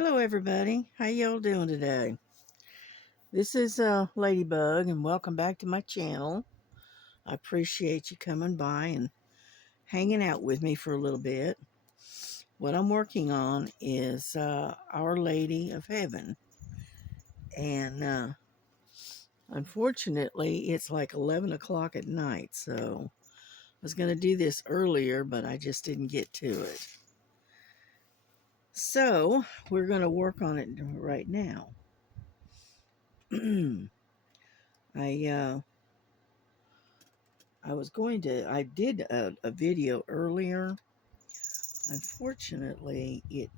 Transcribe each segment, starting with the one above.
Hello everybody, how y'all doing today? This is Ladybug and welcome back to my channel. I appreciate you coming by and hanging out with me for a little bit. What I'm working on is Our Lady of Heaven, and unfortunately it's like 11 o'clock at night, so I was going to do this earlier, but I just didn't get to it. So we're going to work on it right now. I I did a video earlier. Unfortunately, it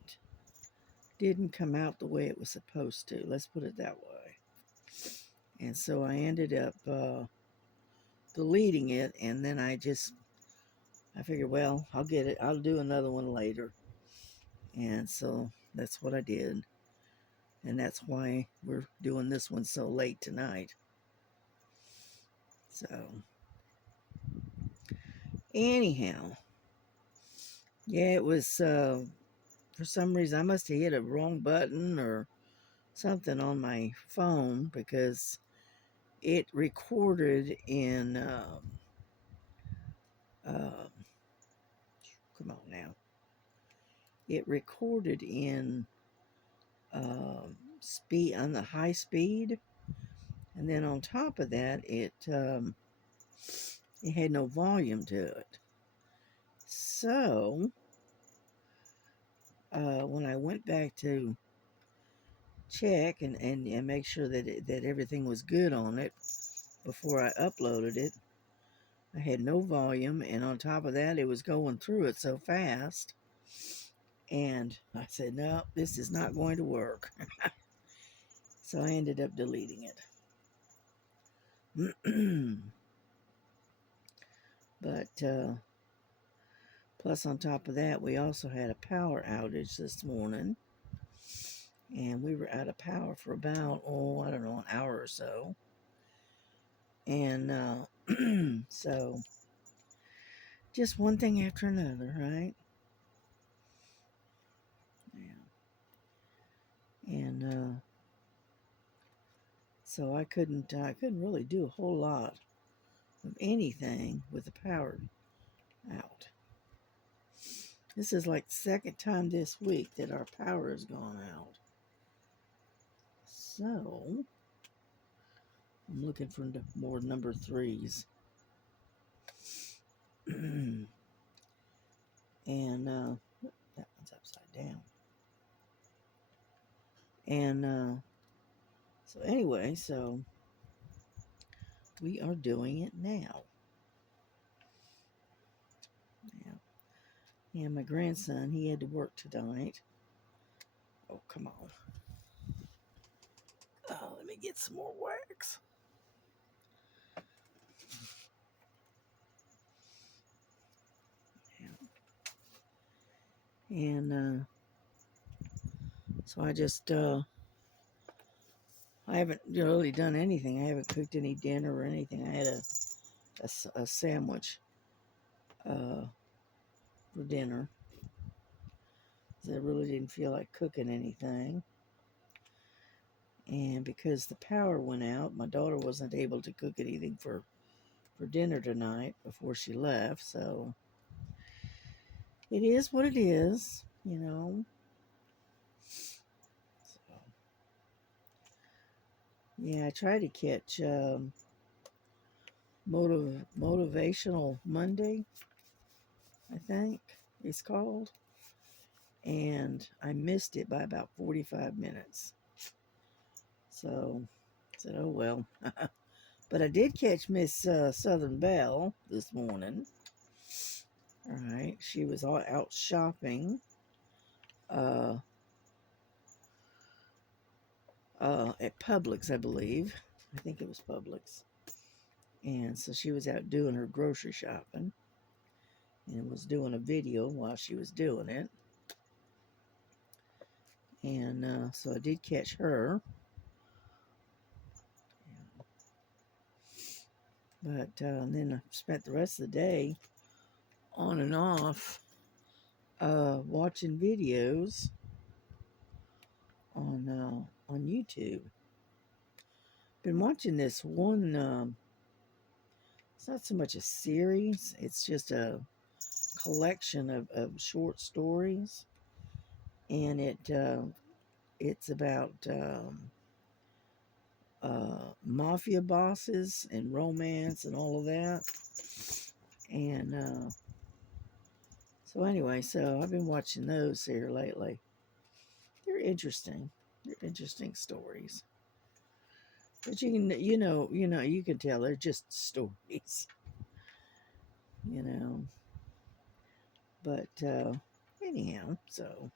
didn't come out the way it was supposed to. Let's put it that way. And so I ended up deleting it, and then I figured, well, I'll get it. I'll do another one later. And so that's what I did. And that's why we're doing this one so late tonight. So, anyhow, yeah, it was, for some reason, I must have hit a wrong button or something on my phone because it recorded in, come on now, it recorded in speed, on the high speed, and then on top of that, it had no volume to it. So when I went back to check and make sure that everything was good on it before I uploaded it, I had no volume, and on top of that, it was going through it so fast. And I said, no, this is not going to work. So I ended up deleting it. But plus, on top of that, we also had a power outage this morning. And we were out of power for about, I don't know, an hour or so. And so just one thing after another, right? Yeah. And so I couldn't really do a whole lot of anything with the power out. This is like the second time this week that our power has gone out. So I'm looking for more number threes. And that one's upside down. And so anyway, so we are doing it now. Yeah. And my grandson, he had to work tonight. Oh, come on. Oh, let me get some more wax. Yeah. And so I haven't really done anything. I haven't cooked any dinner or anything. I had a sandwich for dinner. I really didn't feel like cooking anything. And because the power went out, my daughter wasn't able to cook anything for dinner tonight before she left. So it is what it is, you know. So, yeah, I try to catch Motivational Monday, I think it's called. And I missed it by about 45 minutes. So I said, oh well. But I did catch Miss Southern Belle this morning. All right, she was all out shopping uh, at Publix, I believe. I think it was Publix. And so she was out doing her grocery shopping and was doing a video while she was doing it. And so I did catch her. But then I spent the rest of the day on and off watching videos on YouTube. Been watching this one. It's not so much a series. It's just a collection of short stories, and it's about mafia bosses and romance and all of that. And so anyway, so I've been watching those here lately. They're interesting. They're interesting stories. But you can tell they're just stories, you know. But anyhow, so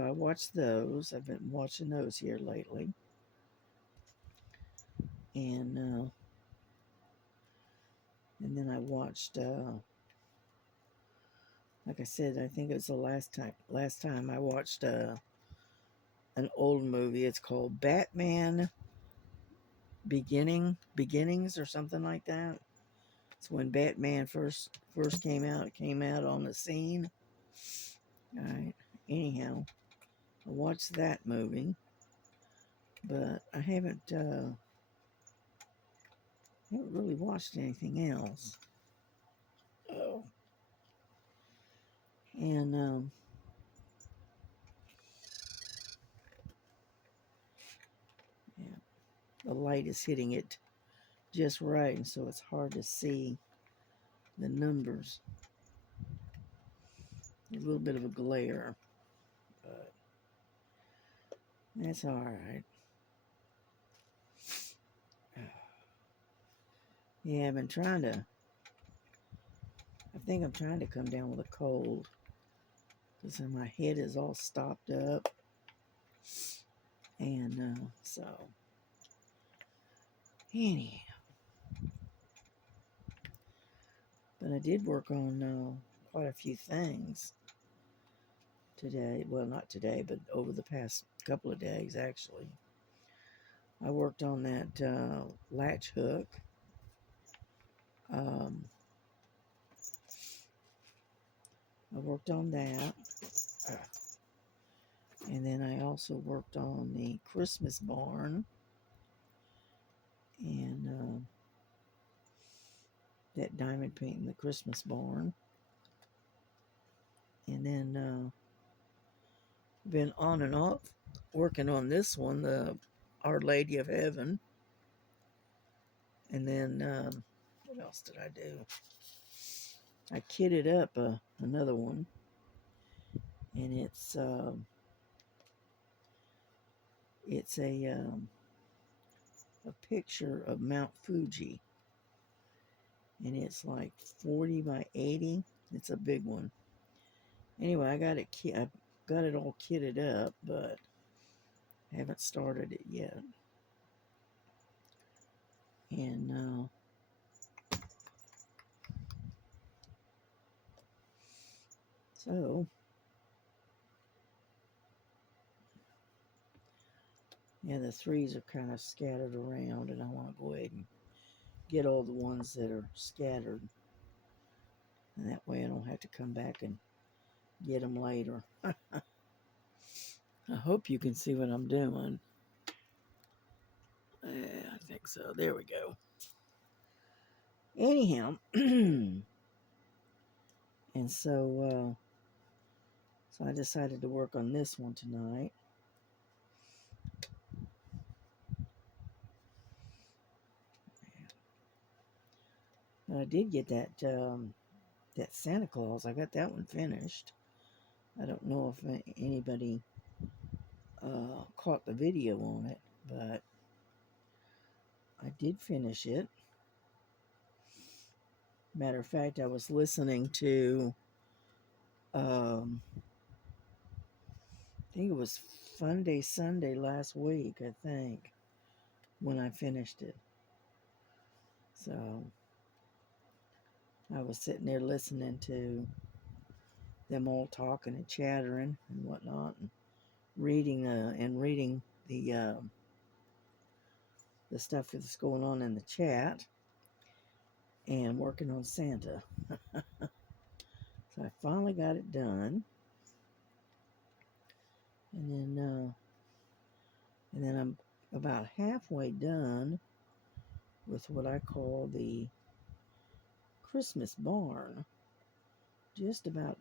I watched those. I've been watching those here lately, and then I watched. Like I said, I think it was the last time I watched an old movie. It's called Batman Beginnings or something like that. It's when Batman first came out on the scene. All right. Anyhow, I watched that movie, but I haven't really watched anything else. Oh. And yeah, the light is hitting it just right, and so it's hard to see the numbers. A little bit of a glare, but that's all right. Yeah, I've been trying to. I think I'm trying to come down with a cold because my head is all stopped up, and so anyhow. But I did work on quite a few things today. Well, not today, but over the past couple of days, actually. I worked on that latch hook. Um, I worked on that. And then I also worked on the Christmas barn and that diamond painting the Christmas barn. And then been on and off working on this one, the Our Lady of Heaven. And then what else did I do? I kitted up another one, and it's a picture of Mount Fuji, and it's like 40 by 80. It's a big one. Anyway, I got it all kitted up, but I haven't started it yet. And so yeah, the threes are kind of scattered around, and I want to go ahead and get all the ones that are scattered, and that way I don't have to come back and get them later. I hope you can see what I'm doing. Yeah, I think so. There we go. Anyhow, and so I decided to work on this one tonight. But I did get that Santa Claus. I got that one finished. I don't know if anybody caught the video on it, but I did finish it. Matter of fact, I was listening to, I think it was Fun Day Sunday last week, I think, when I finished it. So I was sitting there listening to them all talking and chattering and whatnot, and reading the stuff that's going on in the chat, and working on Santa. So I finally got it done, And then I'm about halfway done with what I call the Christmas barn. Just about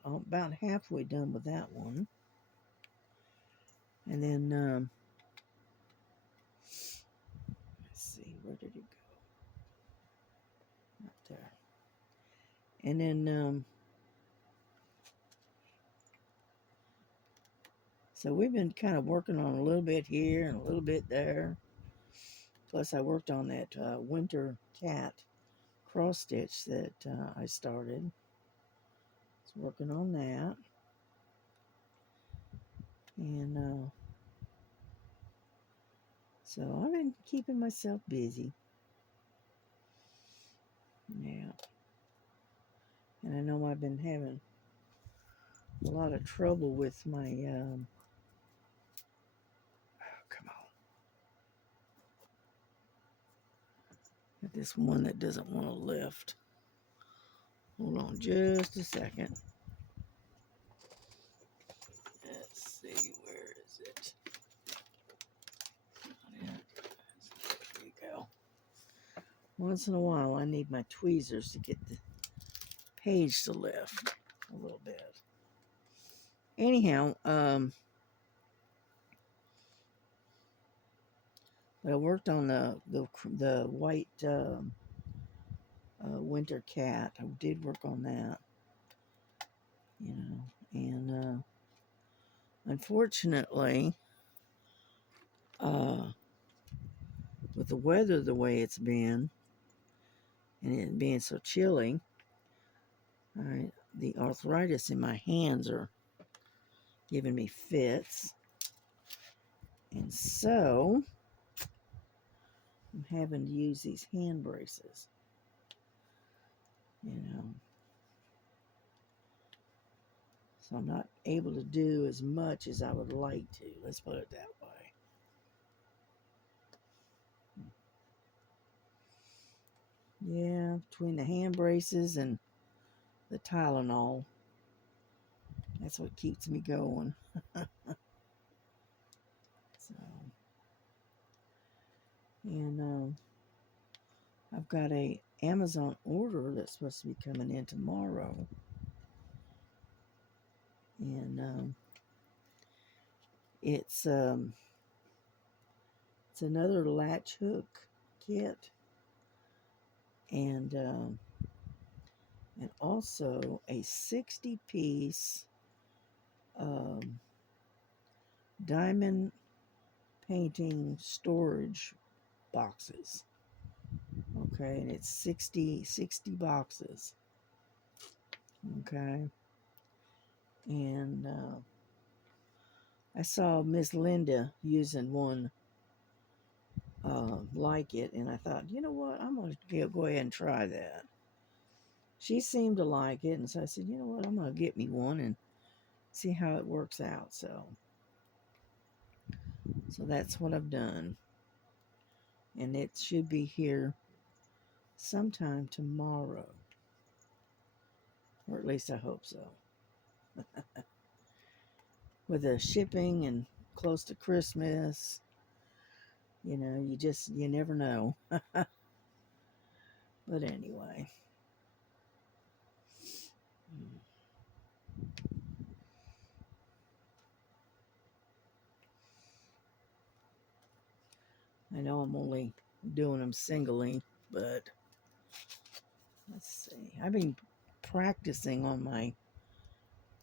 halfway done with that one. And then let's see, where did it go? Up there. And then so we've been kind of working on a little bit here and a little bit there. Plus I worked on that winter cat cross stitch that I started. Was working on that. And so I've been keeping myself busy. Yeah. And I know I've been having a lot of trouble with my, oh, come on. Got this one that doesn't want to lift. Hold on just a second. Let's see, where is it? There we go. Once in a while, I need my tweezers to get the page to lift a little bit. Anyhow, I worked on the white winter cat. I did work on that, you know, and unfortunately, with the weather the way it's been, and it being so chilly, the arthritis in my hands are giving me fits, and so I'm having to use these hand braces, you know. So I'm not able to do as much as I would like to. Let's put it that way. Yeah, between the hand braces and the Tylenol, that's what keeps me going. So, and I've got a Amazon order that's supposed to be coming in tomorrow, and it's another latch hook kit, and also a 60-piece diamond painting storage boxes. Okay, and it's 60 boxes. Okay, and I saw Miss Linda using one like it, and I thought, you know what, I'm going to go ahead and try that. She seemed to like it, and so I said, you know what, I'm going to get me one and see how it works out. So that's what I've done, and it should be here sometime tomorrow, or at least I hope so. With the shipping and close to Christmas, you know, you never know. But anyway. I know I'm only doing them singly, but let's see. I've been practicing on my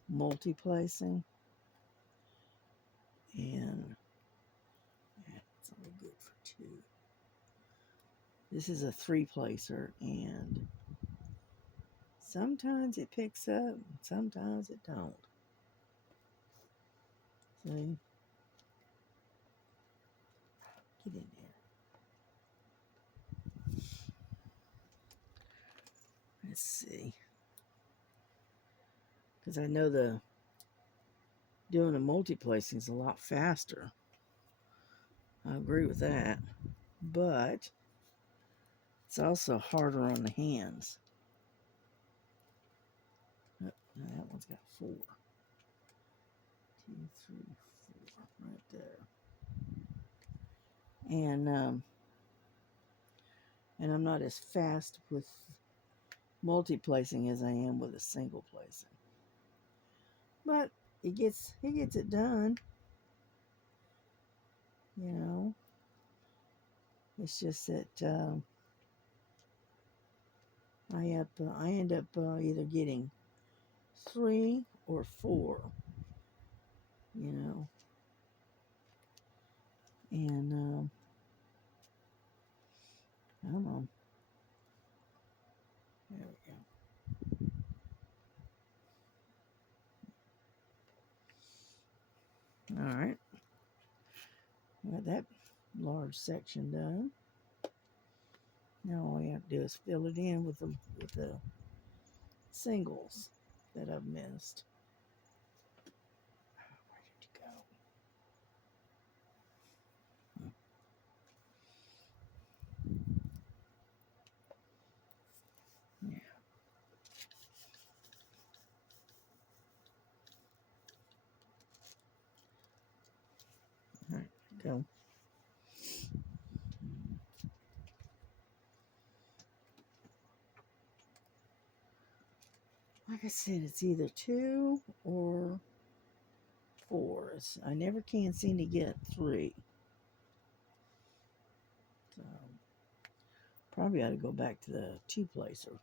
multi-placing, and it's only good for 2. This is a 3-placer, and sometimes it picks up, sometimes it don't. See? Get in there. Let's see. Because I know doing a multi-placing is a lot faster. I agree with that. But it's also harder on the hands. Oh, that one's got 4. 2, 3, 4. and I'm not as fast with multi-placing as I am with a single placing. But it gets it done. You know, it's just that I end up either getting 3 or 4. You know, and I don't know. There we go. All right, got that large section done. Now all we have to do is fill it in with the singles that I've missed. Where did you go? Yeah. All right, go. Like I said, it's either 2 or 4s. I never can seem to get 3. So probably ought to go back to the 2-placer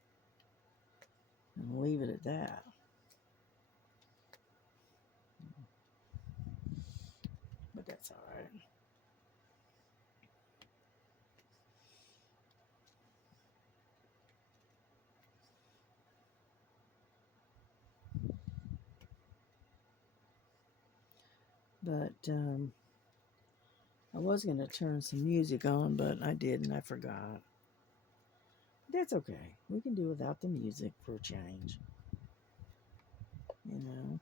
and leave it at that. But that's all right. But I was going to turn some music on, but I didn't. I forgot. That's okay. We can do without the music for a change. You know?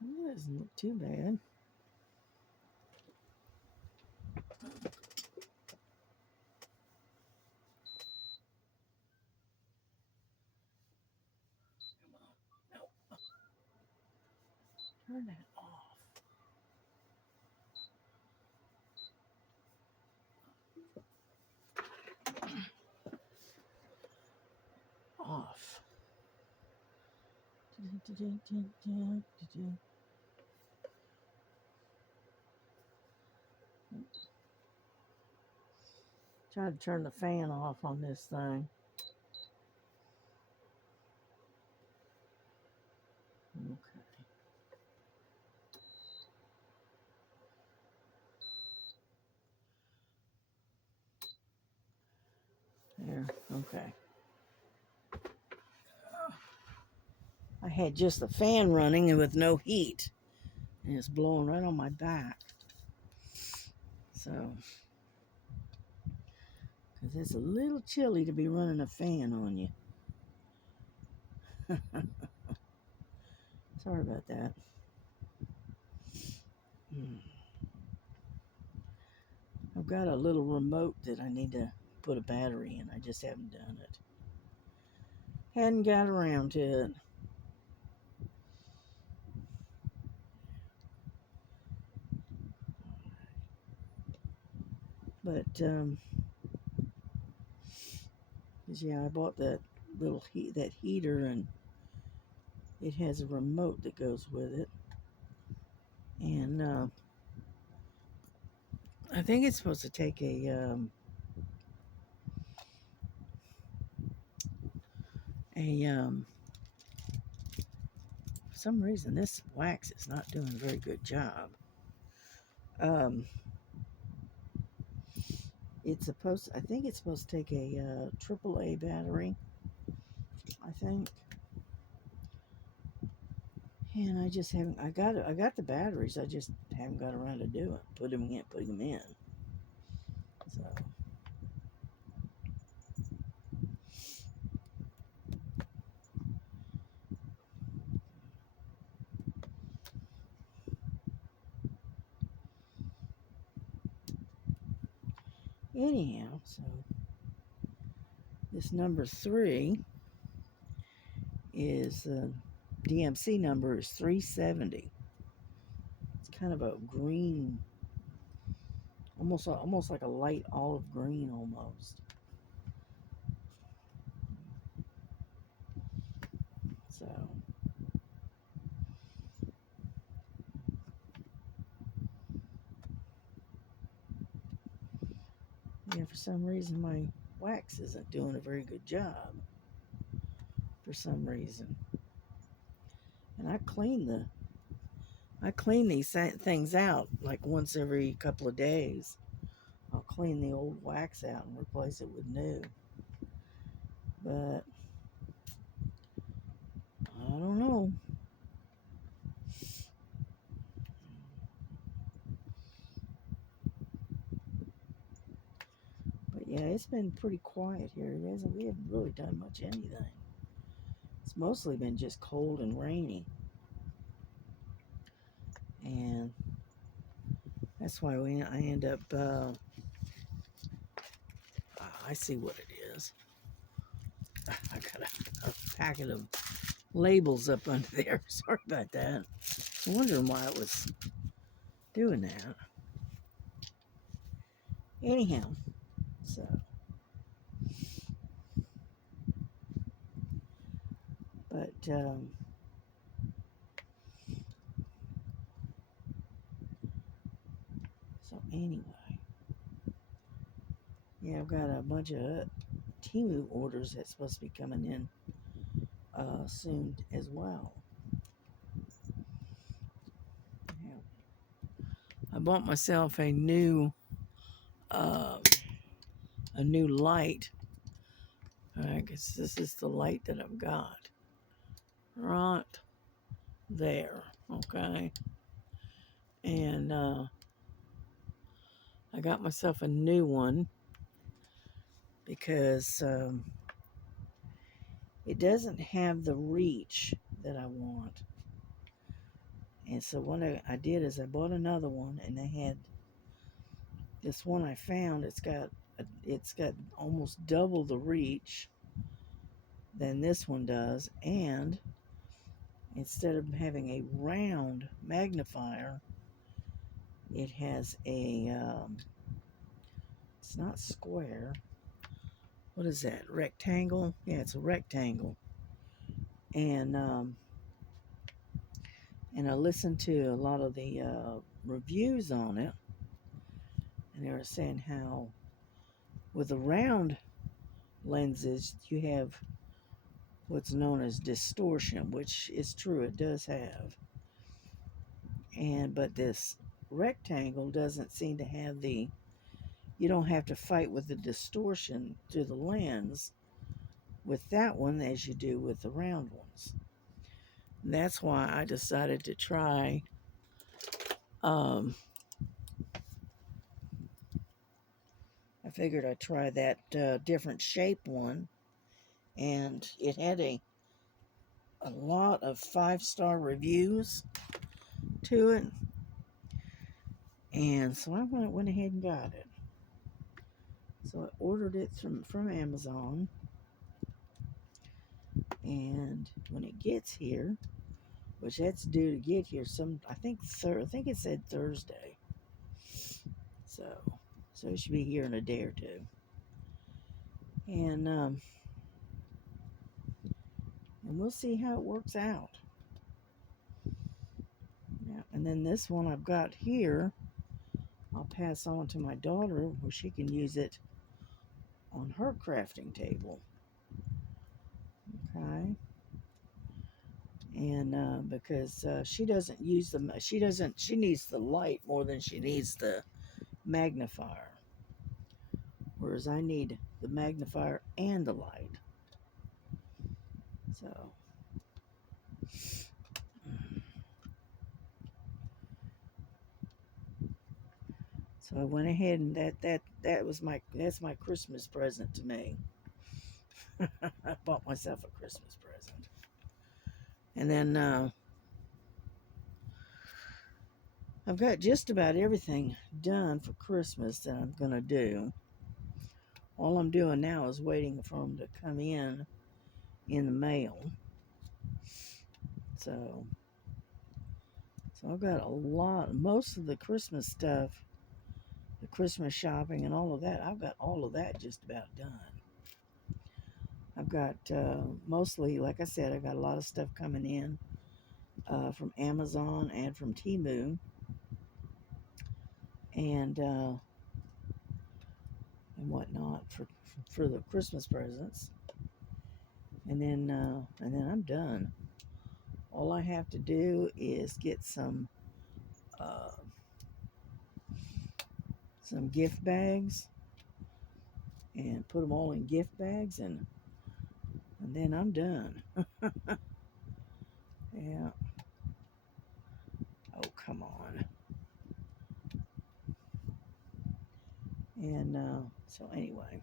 Well, it doesn't look too bad. No, turn that off. Off. Try to turn the fan off on this thing. Okay. There. Okay. I had just the fan running and with no heat. And it's blowing right on my back. So, because it's a little chilly to be running a fan on you. Sorry about that. I've got a little remote that I need to put a battery in. I just haven't done it. Hadn't got around to it. But, yeah, I bought that little that heater, and it has a remote that goes with it. And I think it's supposed to take for some reason this wax is not doing a very good job. I think it's supposed to take a AAA battery, I think. And I just haven't. I got the batteries. I just haven't got around to do it. Putting them in. So. Anyhow, so this number 3 is DMC number is 370. kind of a green, almost like a light olive green almost. So yeah, for some reason my wax isn't doing a very good job. For some reason, and I clean these things out like once every couple of days. I'll clean the old wax out and replace it with new. But I don't know. But yeah, it's been pretty quiet here. We haven't really done much anything. It's mostly been just cold and rainy. And that's why I end up, I see what it is. I got a packet of labels up under there. Sorry about that. I'm wondering why it was doing that. Anyhow, so, but, so anyway, yeah, I've got a bunch of Temu orders that's supposed to be coming in soon as well. Yeah. I bought myself a new light. I guess this is the light that I've got right there. Okay, and I got myself a new one because it doesn't have the reach that I want. And so what I did is I bought another one, and they had this one I found. It's got almost double the reach than this one does, and instead of having a round magnifier, it has a it's not square. What is that? Rectangle? Yeah, it's a rectangle. And I listened to a lot of the reviews on it, and they were saying how with the round lenses you have what's known as distortion, which is true, it does have. But this rectangle doesn't seem to have you don't have to fight with the distortion through the lens with that one as you do with the round ones. And that's why I decided to try I figured I'd try that different shape one, and it had a lot of 5-star reviews to it, and so I went ahead and got it. So I ordered it from Amazon, and when it gets here, which that's due to get here I think it said Thursday, so it should be here in a day or two, and we'll see how it works out. Yeah, and then this one I've got here, I'll pass on to my daughter where she can use it on her crafting table. Okay. And because she doesn't use she needs the light more than she needs the magnifier. Whereas I need the magnifier and the light. So I went ahead and that's my Christmas present to me. I bought myself a Christmas present. And then I've got just about everything done for Christmas that I'm going to do. All I'm doing now is waiting for them to come in the mail. So So I've got a lot, most of the Christmas stuff, the Christmas shopping and all of that. I've got all of that just about done. I've got mostly, like I said, I've got a lot of stuff coming in from Amazon and from Temu, and whatnot for the Christmas presents, and then I'm done. All I have to do is get uh, some gift bags and put them all in gift bags, and then I'm done. Yeah. Oh, come on. And so anyway,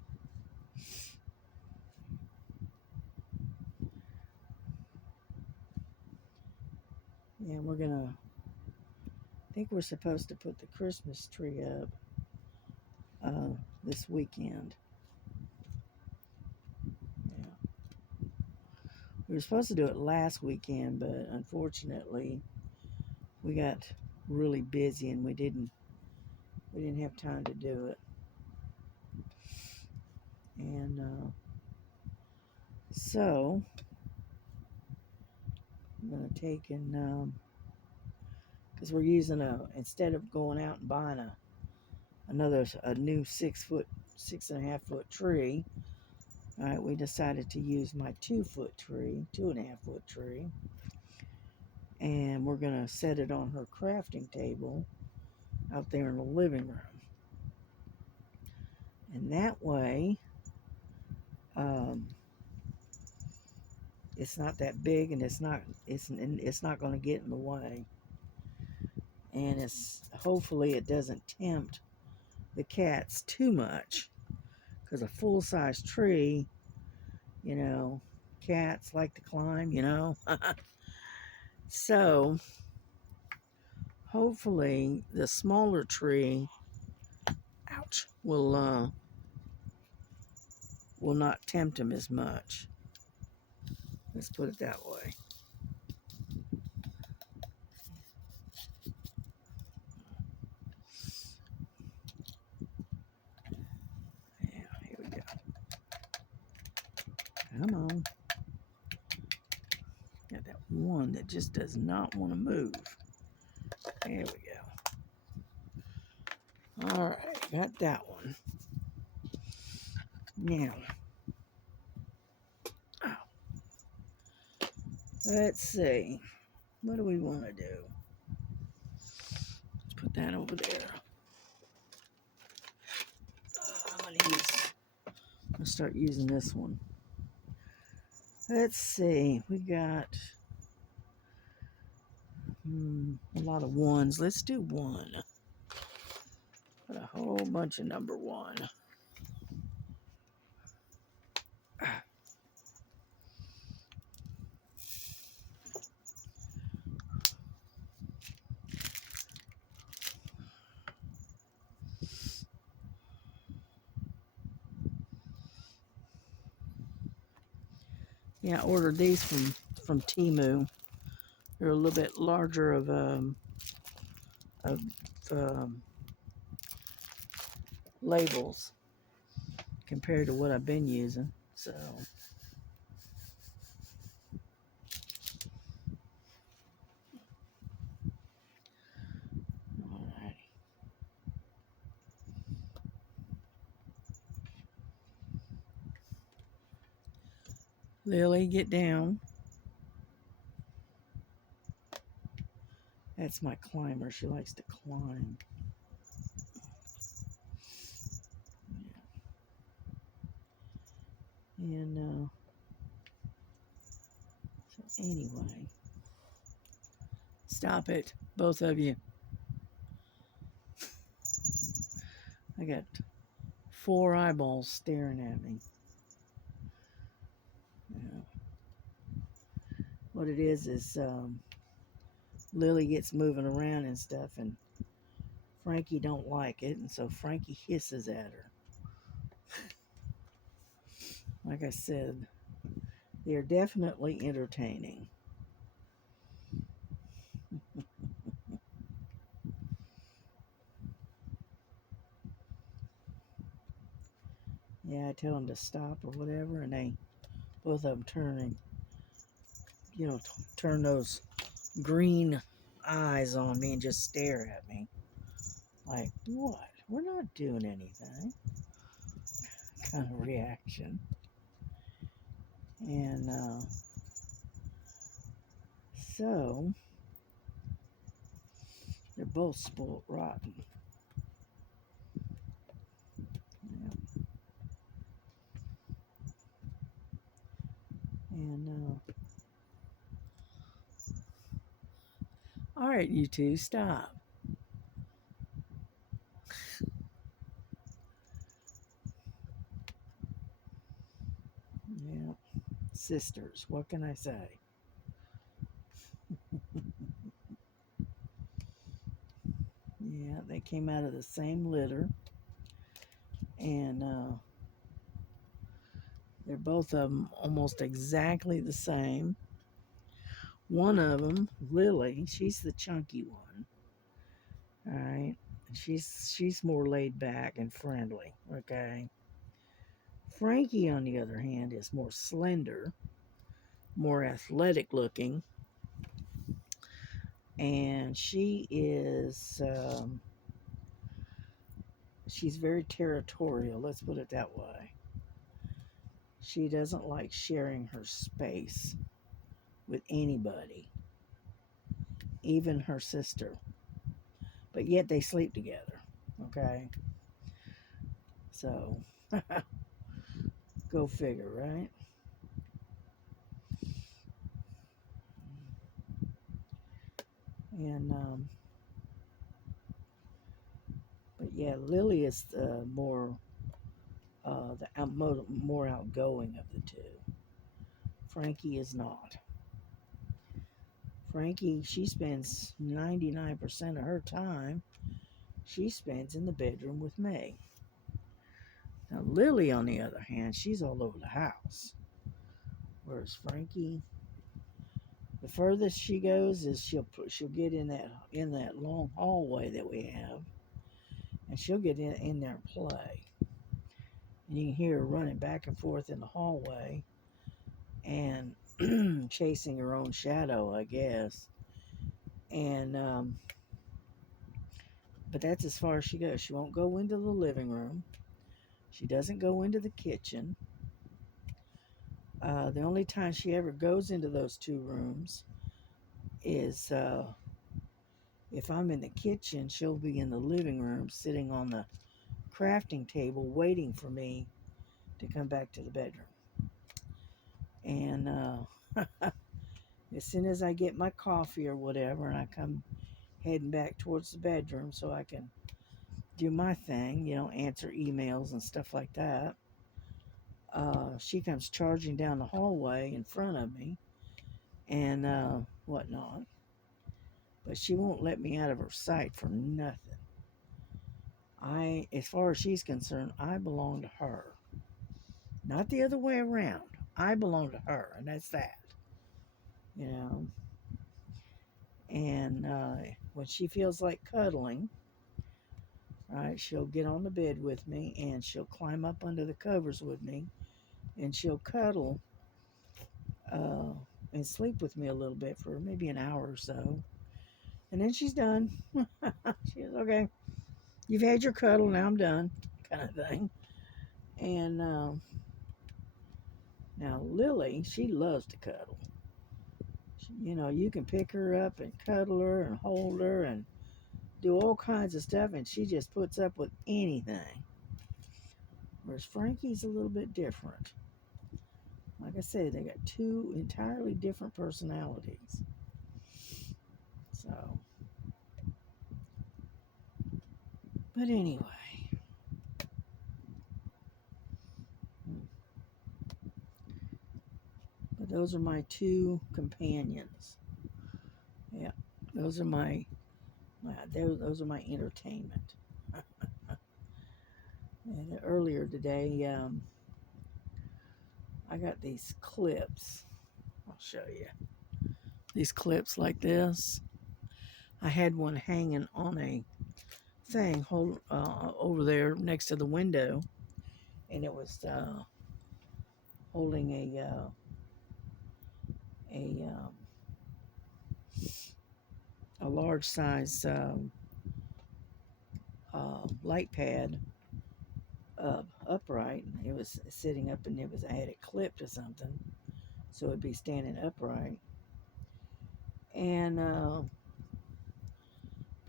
yeah, I think we're supposed to put the Christmas tree up this weekend. Yeah. We were supposed to do it last weekend, but unfortunately, we got really busy and we didn't have time to do it. And so I'm gonna take and because we're using instead of going out and buying a new 6 foot, 6.5 foot tree. All right, we decided to use my 2 foot tree, 2.5 foot tree, and we're gonna set it on her crafting table out there in the living room. And that way, um, it's not that big, and it's not going to get in the way, and it's hopefully it doesn't tempt the cats too much, because a full-size tree, you know, cats like to climb, you know. So hopefully the smaller tree, ouch, will not tempt them as much. Let's put it that way. Yeah, here we go. Come on. Got that one that just does not want to move. There we go. All right, got that one. Now, let's see. What do we want to do? Let's put that over there. I'm gonna start using this one. Let's see. We got a lot of ones. Let's do one. Put a whole bunch of number one. Yeah, I ordered these from Temu. They're a little bit larger of um, labels compared to what I've been using. So, all right. Lily, get down. That's my climber. She likes to climb. Yeah. And so anyway, stop it, both of you. I got 4 eyeballs staring at me. Yeah. What it is Lily gets moving around and stuff, and Frankie don't like it, and so Frankie hisses at her. Like I said, they're definitely entertaining. I tell them to stop or whatever, and they both of them turn and turn those green eyes on me and just stare at me like, what? We're not doing anything. Kind of reaction. And so they're both spoiled rotten. Yeah. And all right, you two, stop. Yeah, sisters. What can I say? Yeah, they came out of the same litter, and they're both of them almost exactly the same. One of them, Lily, she's the chunky one. All right, she's more laid back and friendly. Okay. Frankie, on the other hand, is more slender, more athletic looking, and she's very territorial. Let's put it that way. She doesn't like sharing her space with anybody, even her sister. But yet they sleep together. Okay, so go figure, right? And but yeah, Lily is more outgoing of the two. Frankie is not. Frankie, she spends 99% of her time she spends in the bedroom with me. Now Lily, on the other hand, she's all over the house. Whereas Frankie, the furthest she goes is she'll get in that long hallway that we have, and she'll get in there and play. And you can hear her running back and forth in the hallway and chasing her own shadow, I guess. And but that's as far as she goes. She won't go into the living room. She doesn't go into the kitchen. The only time she ever goes into those two rooms is if I'm in the kitchen, she'll be in the living room sitting on the crafting table waiting for me to come back to the bedroom. And as soon as I get my coffee or whatever and I come heading back towards the bedroom so I can do my thing, answer emails and stuff like that, she comes charging down the hallway in front of me and whatnot. But she won't let me out of her sight for nothing. As far as she's concerned, I belong to her. Not the other way around. I belong to her, and that's that. You know. And when she feels like cuddling, right, she'll get on the bed with me and she'll climb up under the covers with me and she'll cuddle uh, and sleep with me a little bit for maybe an hour or so. And then she's done. She's okay. You've had your cuddle, now I'm done, kind of thing. And now Lily, she loves to cuddle. You can pick her up and cuddle her and hold her and do all kinds of stuff, and she just puts up with anything. Whereas Frankie's a little bit different. Like I said, they got two entirely different personalities. So, but anyway. But those are my two companions. Yeah, those are those are my entertainment. And earlier today, I got these clips. I'll show you. These clips like this. I had one hanging on a thing over there next to the window, and it was holding a um, a large size light pad upright. It was sitting up, and I had it clipped or something, so it'd be standing upright. And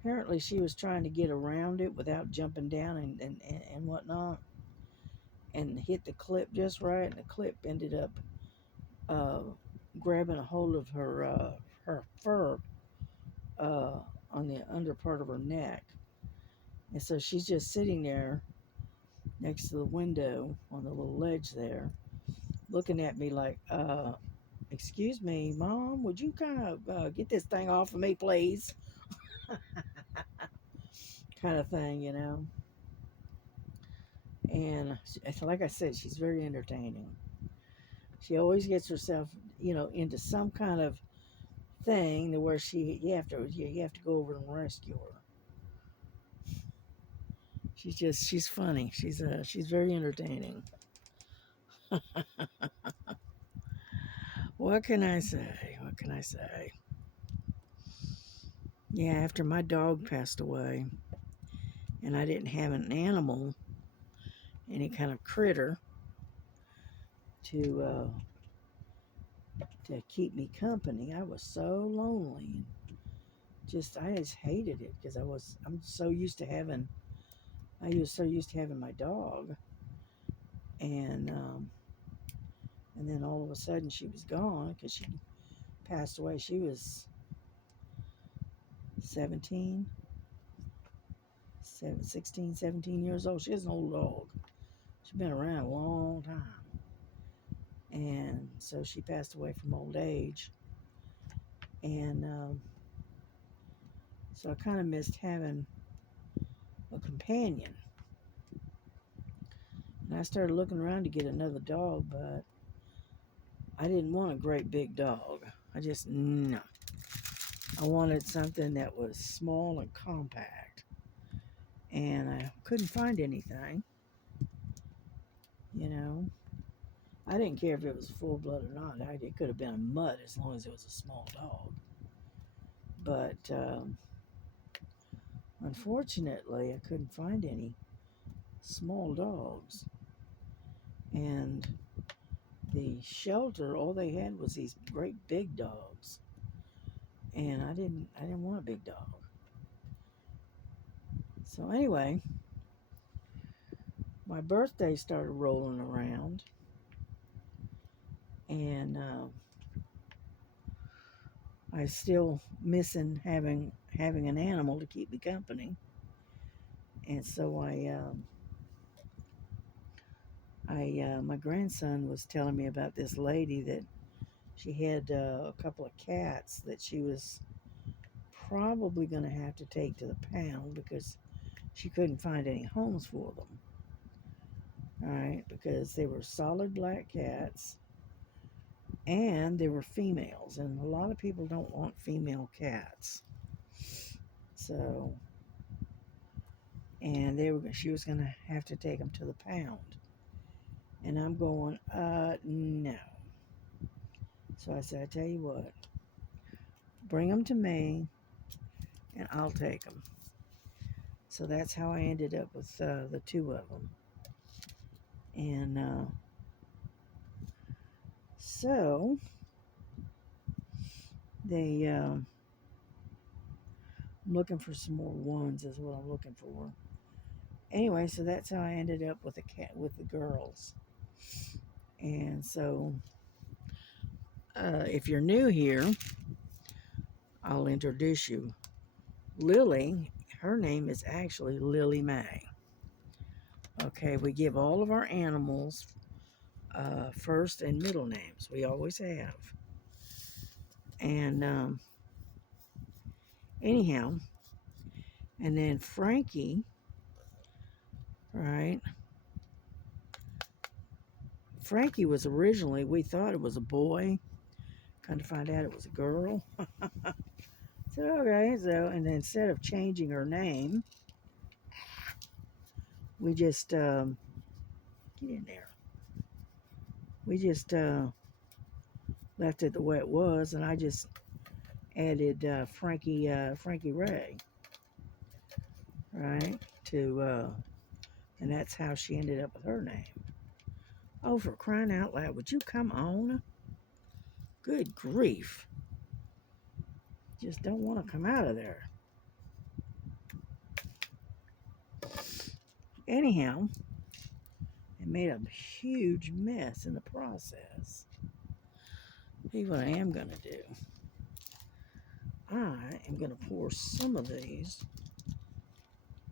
apparently, she was trying to get around it without jumping down and whatnot, and hit the clip just right, and the clip ended up uh, grabbing a hold of her fur uh, on the under part of her neck. And so she's just sitting there next to the window on the little ledge there, looking at me like, excuse me, Mom, would you kind of get this thing off of me, please? Kind of thing, you know. And like I said, she's very entertaining. She always gets herself, into some kind of thing to where you have to go over and rescue her. She's funny. She's very entertaining. What can I say? What can I say? Yeah, after my dog passed away, and I didn't have an animal, any kind of critter to keep me company, I was so lonely. I just hated it because I'm so used to having I was so used to having my dog, and then all of a sudden she was gone because she passed away. She was 17, 16, 17 years old. She was an old dog. She's been around a long time. And so she passed away from old age. And so I kind of missed having a companion. And I started looking around to get another dog, but I didn't want a great big dog. No. I wanted something that was small and compact. And I couldn't find anything, you know. I didn't care if it was full blood or not. It could have been a mutt as long as it was a small dog. But unfortunately, I couldn't find any small dogs. And the shelter, all they had was these great big dogs. And I didn't want a big dog. So anyway, my birthday started rolling around, and I still missing having an animal to keep me company. And so my grandson was telling me about this lady that she had a couple of cats that she was probably going to have to take to the pound because she couldn't find any homes for them. All right, because they were solid black cats and they were females, and a lot of people don't want female cats. So, and she was going to have to take them to the pound. And I'm going, no. So I said, I tell you what, bring them to me and I'll take them. So that's how I ended up with the two of them. And so I'm looking for some more ones is what I'm looking for. Anyway, so that's how I ended up with the girls. And so if you're new here, I'll introduce you. Lily, her name is actually Lily Mae. Okay, we give all of our animals first and middle names. We always have. And anyhow, and then Frankie, right? Frankie was originally, we thought it was a boy. Kind of find out it was a girl. So, okay, and then instead of changing her name, we just, Get in there. We just left it the way it was, and I just added Frankie Ray, right? And that's how she ended up with her name. Oh, for crying out loud, would you come on? Good grief. Just don't want to come out of there. Anyhow, it made a huge mess in the process. Here's what I am going to do. I am going to pour some of these,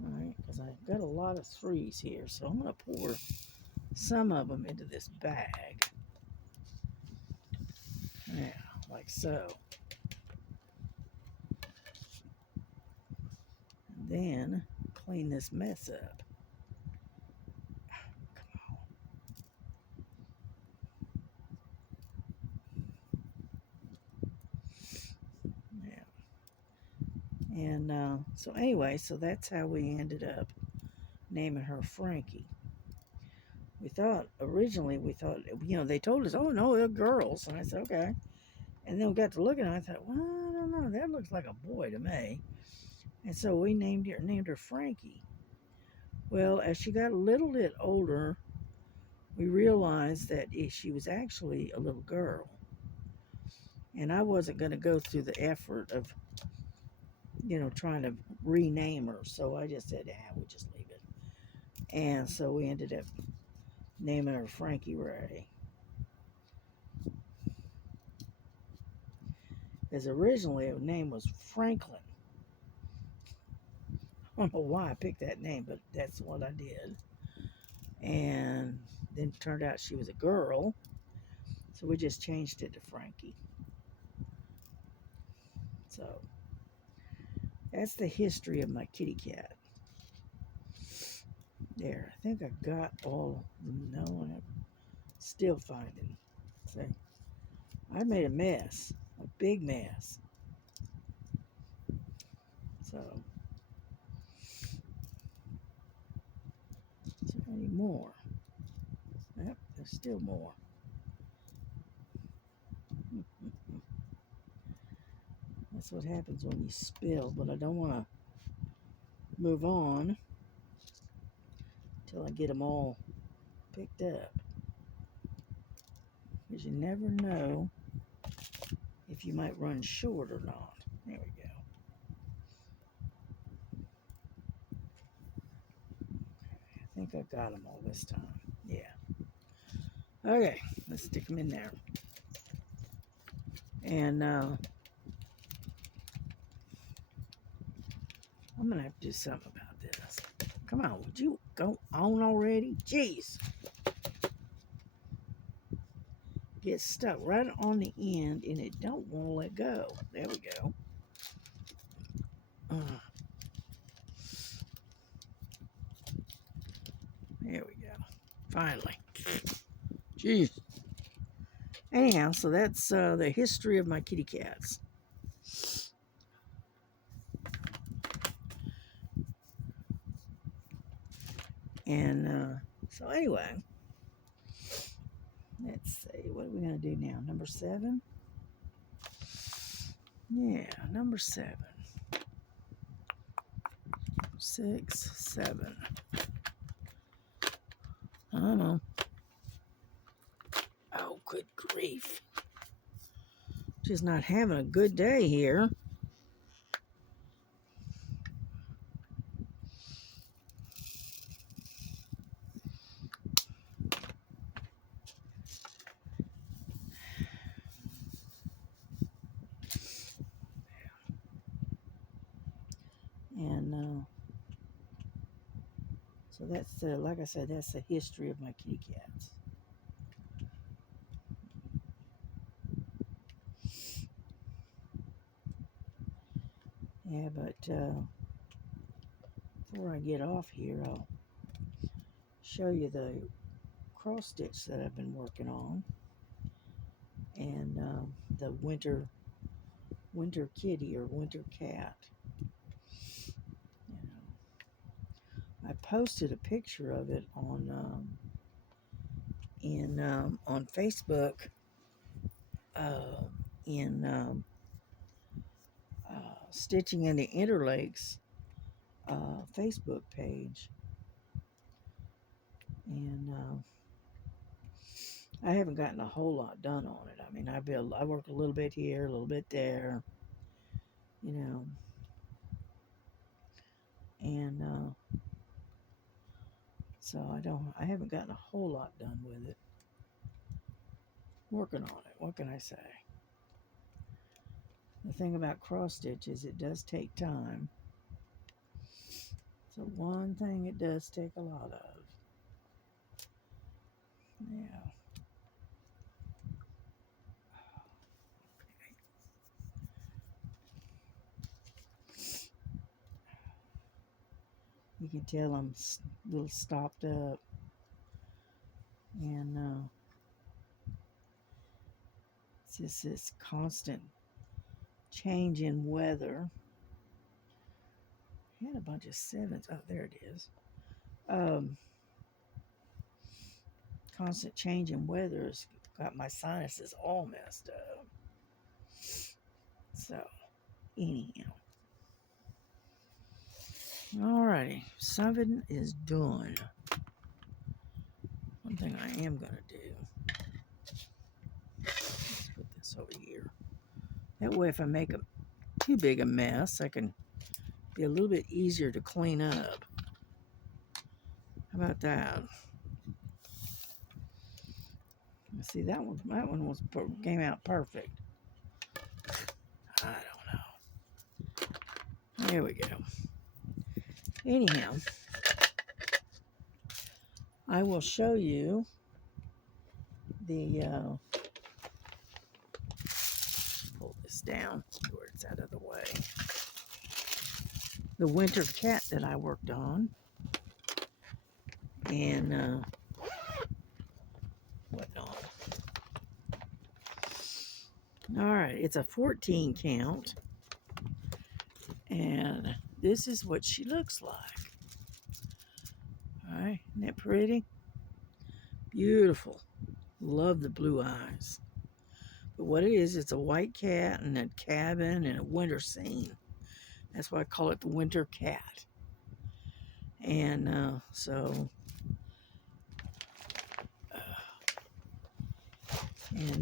right, because I've got a lot of threes here, so I'm going to pour some of them into this bag. Yeah, like so. And then clean this mess up. Come on. Yeah. And so anyway, so that's how we ended up naming her Frankie. Originally we thought, they told us, oh no, they're girls. And I said, okay. And then we got to looking, and I thought, well, I don't know, that looks like a boy to me. And so we named her Frankie. Well, as she got a little bit older, we realized that she was actually a little girl. And I wasn't going to go through the effort of, trying to rename her. So I just said, we'll just leave it. And so we ended up naming her Frankie Ray. Because originally her name was Franklin. I don't know why I picked that name, but that's what I did. And then it turned out she was a girl, so we just changed it to Frankie. So that's the history of my kitty cat. There, I think I got all. No, I'm still finding. See, I made a mess, a big mess. So, is there any more? Yep, there's still more. That's what happens when you spill, but I don't want to move on until I get them all picked up. Because you never know if you might run short or not. There we go. I think I got them all this time. Yeah. Okay, let's stick them in there. And I'm going to have to do something about this. Come on, would you go on already? Jeez. Get stuck right on the end and it don't want to let go. There we go. There we go. Finally. Jeez. Anyhow, so that's the history of my kitty cats. And so anyway, let's see. What are we going to do now? Number 7? Yeah, number 7. 6, 7. I don't know. Oh, good grief. Just not having a good day here. And so that's, like I said, that's the history of my kitty cats. Yeah, but before I get off here, I'll show you the cross stitch that I've been working on, and the winter kitty or winter cat. I posted a picture of it on in on Facebook, uh, in Stitching in the Interlakes Facebook page, and I haven't gotten a whole lot done on it. I mean, I work a little bit here, a little bit there, you know, and so I haven't gotten a whole lot done with it. Working on it. What can I say? The thing about cross stitch is it does take time. So one thing it does take a lot of. Yeah. You can tell I'm a little stopped up, and it's just this constant change in weather. I had a bunch of sevens. Oh, there it is. Constant change in weather has got my sinuses all messed up. So, anyhow. Alrighty, 7 is done. One thing I am going to do, let's put this over here. That way if I make too big a mess, I can be a little bit easier to clean up. How about that? See, that one came out perfect. I don't know. There we go. Anyhow, I will show you the pull this down where it's out of the way. The winter cat that I worked on, and what on? All right, it's a 14 count, and this is what she looks like. All right, isn't that pretty? Beautiful. Love the blue eyes. But what it is, it's a white cat and a cabin and a winter scene. That's why I call it the winter cat. And and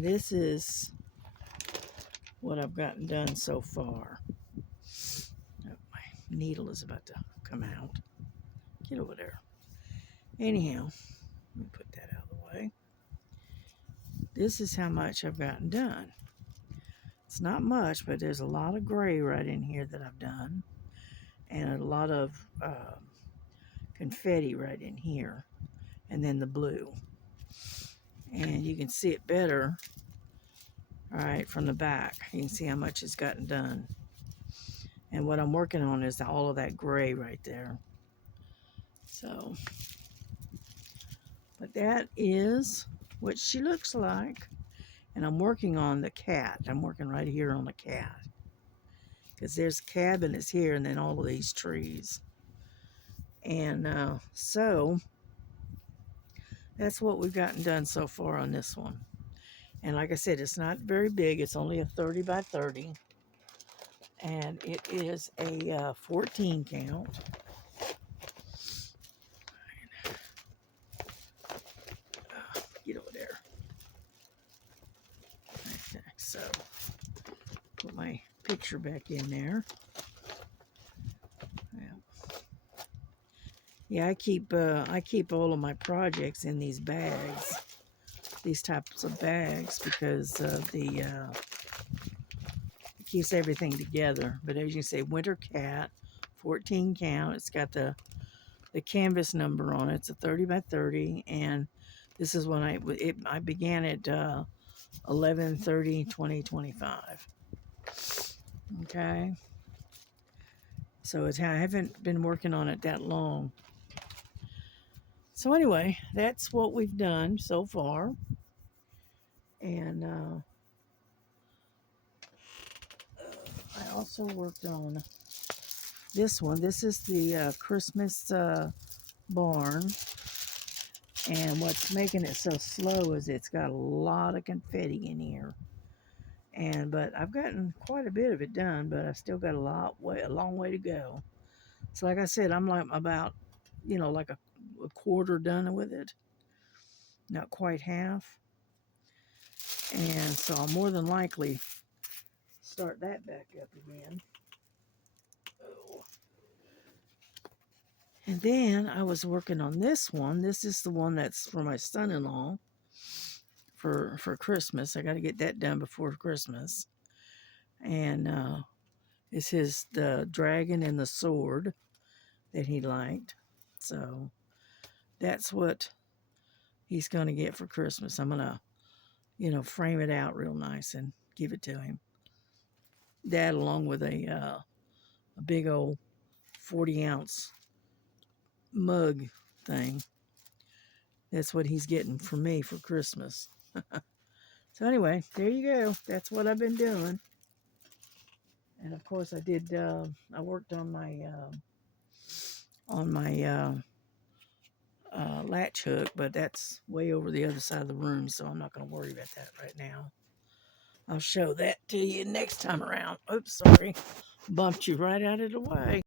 this is what I've gotten done so far. Oh, my needle is about to come out. Get over there. Anyhow, let me put that out of the way. This is how much I've gotten done. It's not much, but there's a lot of gray right in here that I've done, and a lot of confetti right in here, and then the blue. And you can see it better, all right, from the back. You can see how much has gotten done. And what I'm working on is all of that gray right there. So, but that is what she looks like. And I'm working on the cat. I'm working right here on the cat. Because there's cabin is here, and then all of these trees. And so that's what we've gotten done so far on this one. And like I said, it's not very big. It's only a 30 by 30. And it is a 14 count. Get over there. Okay, so put my picture back in there. Yeah, I keep all of my projects in these bags, these types of bags, because it keeps everything together. But as you say, winter cat, 14 count. It's got the canvas number on it. It's a 30 by 30, and this is when I began at 11/30/2025. Okay, so I haven't been working on it that long. So anyway, that's what we've done so far. And I also worked on this one. This is the Christmas barn. And what's making it so slow is it's got a lot of confetti in here. But I've gotten quite a bit of it done, but I still got a long way to go. So like I said, I'm like about, like a quarter done with it, not quite half. And so I'll more than likely start that back up again. Oh. And then I was working on this one. This is the one that's for my son-in-law for Christmas. I got to get that done before Christmas. And it's the dragon and the sword that he liked. So that's what he's going to get for Christmas. I'm going to, frame it out real nice and give it to him. That along with a big old 40-ounce mug thing. That's what he's getting from me for Christmas. So anyway, there you go. That's what I've been doing. And of course, I worked on my latch hook, but that's way over the other side of the room, so I'm not going to worry about that right now. I'll show that to you next time around. Oops, sorry. Bumped you right out of the way.